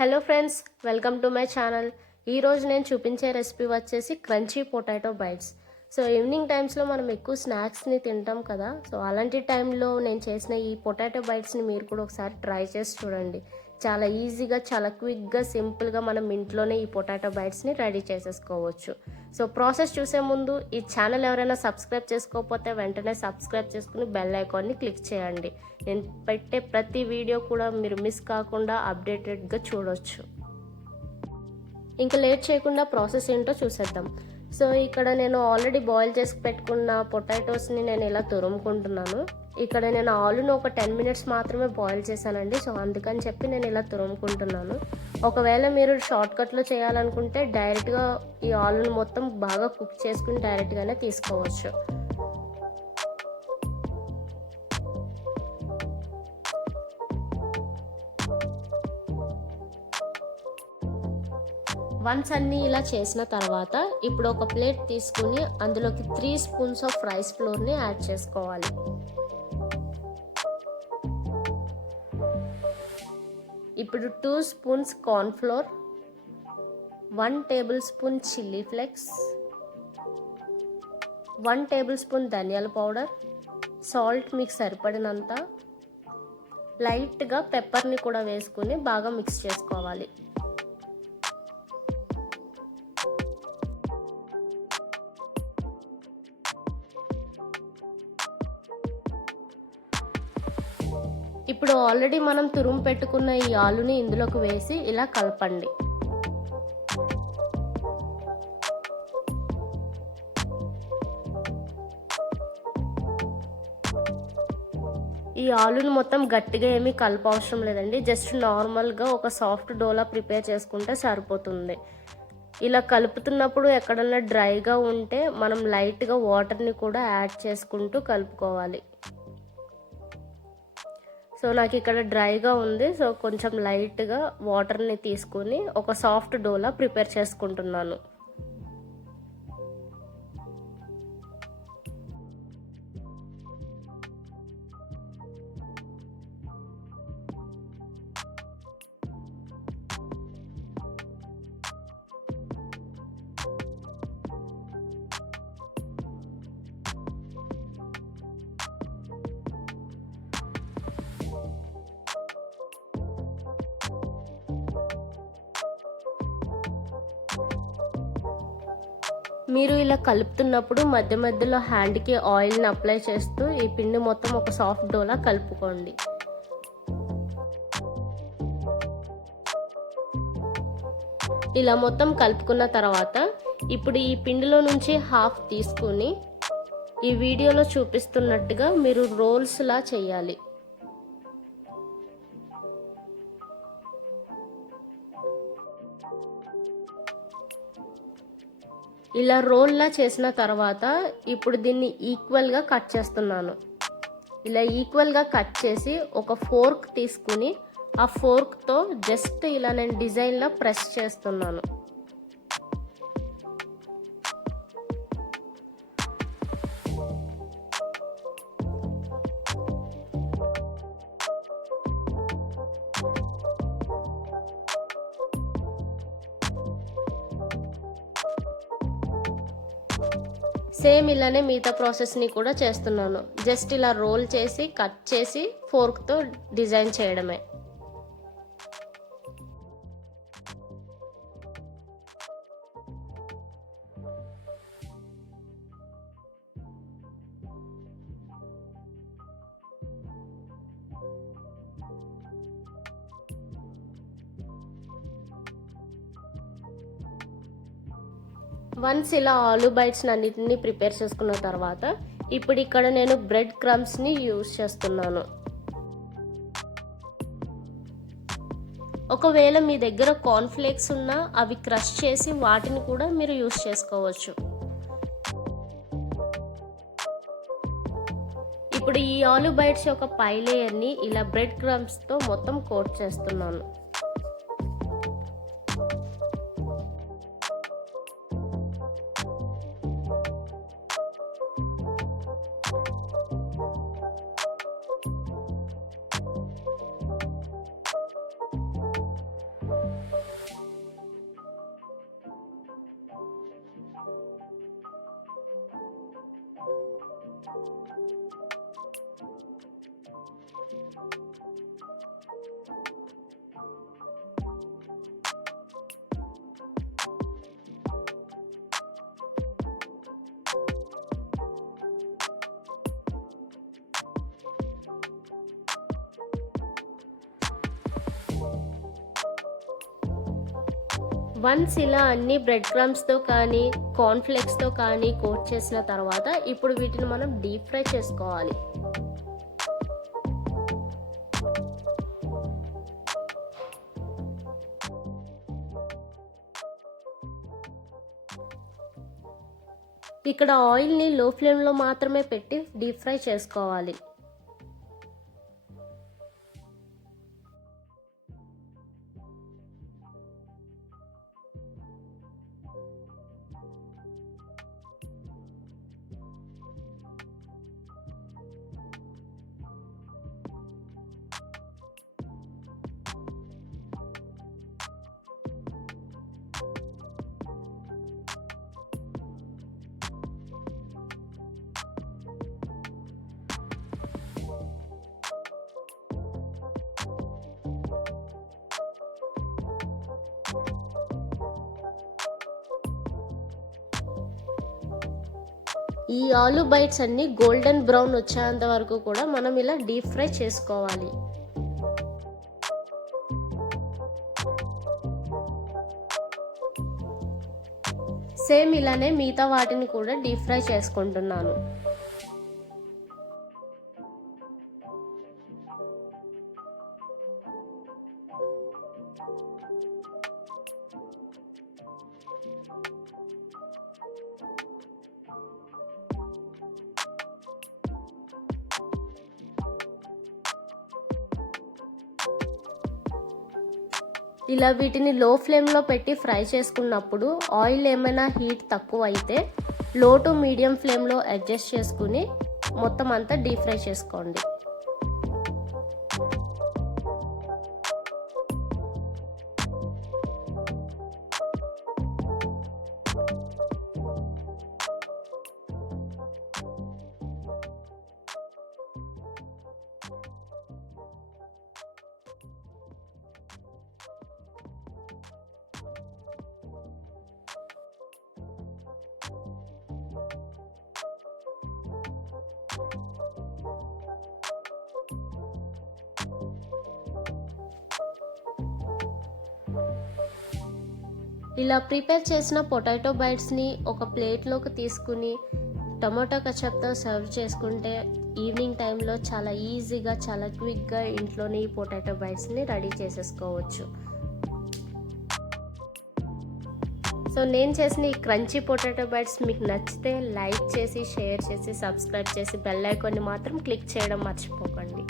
Hello friends, welcome to my channel. ఈరోజు నేను చూపించే రెసిపీ వచ్చేసి crunchy potato bytes. So evening టైమ్స్లో మనం ఎక్కువ స్నాక్స్ని తింటాం కదా. సో అలాంటి టైంలో నేను చేసిన ఈ పొటాటో బైట్స్ని మీరు కూడా ఒకసారి ట్రై చేసి చూడండి. చాలా ఈజీగా, చాలా క్విక్గా, సింపుల్గా మనం ఇంట్లోనే ఈ పొటాటో బైట్స్ని రెడీ చేసేసుకోవచ్చు. సో ప్రాసెస్ చూసే ముందు ఈ ఛానల్ ఎవరైనా సబ్స్క్రైబ్ చేసుకోకపోతే వెంటనే సబ్స్క్రైబ్ చేసుకుని బెల్ ఐకాన్ని క్లిక్ చేయండి. నేను పెట్టే ప్రతి వీడియో కూడా మీరు మిస్ కాకుండా అప్డేటెడ్గా చూడొచ్చు. ఇంకా లేట్ చేయకుండా ప్రాసెస్ ఏంటో చూసేద్దాం. సో ఇక్కడ నేను ఆల్రెడీ బాయిల్ చేసి పెట్టుకున్న పొటాటోస్ని నేను ఇలా తురుముకుంటున్నాను. ఇక్కడ నేను ఆలును ఒక 10 minutes మాత్రమే బాయిల్ చేశానండి. సో అందుకని చెప్పి నేను ఇలా తురుముకుంటున్నాను. ఒకవేళ మీరు షార్ట్కట్లో చేయాలనుకుంటే డైరెక్ట్గా ఈ ఆలును మొత్తం బాగా కుక్ చేసుకుని డైరెక్ట్గానే తీసుకోవచ్చు. వన్స్ అన్నీ ఇలా చేసిన తర్వాత ఇప్పుడు ఒక ప్లేట్ తీసుకుని అందులోకి 3 spoons ఆఫ్ రైస్ ఫ్లోర్ని యాడ్ చేసుకోవాలి. ఇప్పుడు 2 spoons corn flour, 1 tablespoon chilli flakes, 1 tablespoon ధనియాల పౌడర్, సాల్ట్ మీకు సరిపడినంత, లైట్గా పెప్పర్ని కూడా వేసుకుని బాగా మిక్స్ చేసుకోవాలి. ఇప్పుడు ఆల్రెడీ మనం తురుము పెట్టుకున్న ఈ ఆలుని ఇందులోకి వేసి ఇలా కలపండి. ఈ ఆలుని మొత్తం గట్టిగా ఏమీ కలపవసరం లేదండి. జస్ట్ నార్మల్గా ఒక సాఫ్ట్ డోలా ప్రిపేర్ చేసుకుంటే సరిపోతుంది. ఇలా కలుపుతున్నప్పుడు ఎక్కడన్నా డ్రైగా ఉంటే మనం లైట్గా వాటర్ని కూడా యాడ్ చేసుకుంటూ కలుపుకోవాలి. సో నాకు ఇక్కడ డ్రైగా ఉంది. సో కొంచెం లైట్గా వాటర్ని తీసుకుని ఒక సాఫ్ట్ డోలా ప్రిపేర్ చేసుకుంటున్నాను. మీరు ఇలా కలుపుతున్నప్పుడు మధ్య మధ్యలో హ్యాండ్కి ఆయిల్ని అప్లై చేస్తూ ఈ పిండి మొత్తం ఒక సాఫ్ట్ డోలా కలుపుకోండి. ఇలా మొత్తం కలుపుకున్న తర్వాత ఇప్పుడు ఈ పిండిలో నుంచి హాఫ్ తీసుకుని ఈ వీడియోలో చూపిస్తున్నట్టుగా మీరు రోల్స్లా చేయాలి. ఇలా రోల్లా చేసిన తర్వాత ఇప్పుడు దీన్ని ఈక్వల్గా కట్ చేస్తున్నాను. ఇలా ఈక్వల్గా కట్ చేసి ఒక ఫోర్క్ తీసుకుని ఆ ఫోర్క్తో జస్ట్ ఇలా నేను డిజైన్లా ప్రెస్ చేస్తున్నాను. సేమ్ ఇలానే మిగతా ప్రాసెస్ని కూడా చేస్తున్నాను. జస్ట్ ఇలా రోల్ చేసి కట్ చేసి ఫోర్క్తో డిజైన్ చేయడమే. వన్స్ ఇలా ఆలూ బైట్స్ అన్నిటిని ప్రిపేర్ చేసుకున్న తర్వాత ఇప్పుడు ఇక్కడ నేను బ్రెడ్ క్రమ్స్ని యూజ్ చేస్తున్నాను. ఒకవేళ మీ దగ్గర కార్న్ ఫ్లేక్స్ ఉన్నా అవి క్రష్ చేసి వాటిని కూడా మీరు యూజ్ చేసుకోవచ్చు. ఇప్పుడు ఈ ఆలూ బైట్స్ యొక్క పై లేయర్ని ఇలా బ్రెడ్ క్రమ్స్తో మొత్తం కోట్ చేస్తున్నాను. వన్స్ ఇలా అన్ని బ్రెడ్ క్రమ్స్తో కానీ కార్న్ఫ్లేక్స్తో కానీ కోట్ చేసిన తర్వాత ఇప్పుడు వీటిని మనం డీప్ ఫ్రై చేసుకోవాలి. ఇక్కడ ఆయిల్ని లో ఫ్లేమ్లో మాత్రమే పెట్టి డీప్ ఫ్రై చేసుకోవాలి. ఈ ఆలూ బైట్స్ అన్ని గోల్డెన్ బ్రౌన్ వచ్చేంత వరకు కూడా మనం ఇలా డీప్ ఫ్రై చేసుకోవాలి. సేమ్ ఇలానే మిగతా వాటిని కూడా డీప్ ఫ్రై చేసుకుంటున్నాను. ఇలా వీటిని లో ఫ్లేమ్లో పెట్టి ఫ్రై చేసుకున్నప్పుడు ఆయిల్ ఏమైనా హీట్ తక్కువ అయితే లో టు మీడియం ఫ్లేమ్లో అడ్జస్ట్ చేసుకుని మొత్తం అంతా డీప్ ఫ్రై చేసుకోండి. ఇలా ప్రిపేర్ చేసిన పొటాటో బైట్స్ని ఒక ప్లేట్లోకి తీసుకుని టమాటో కచప్తో సర్వ్ చేసుకుంటే ఈవినింగ్ టైంలో చాలా ఈజీగా చాలా క్విక్గా ఇంట్లోనే ఈ పొటాటో బైట్స్ని రెడీ చేసేసుకోవచ్చు. సో నేను చేసిన ఈ క్రంచీ పొటాటో బైట్స్ మీకు నచ్చితే లైక్ చేసి షేర్ చేసి సబ్స్క్రైబ్ చేసి బెల్ ఐకాన్ని మాత్రం క్లిక్ చేయడం మర్చిపోకండి.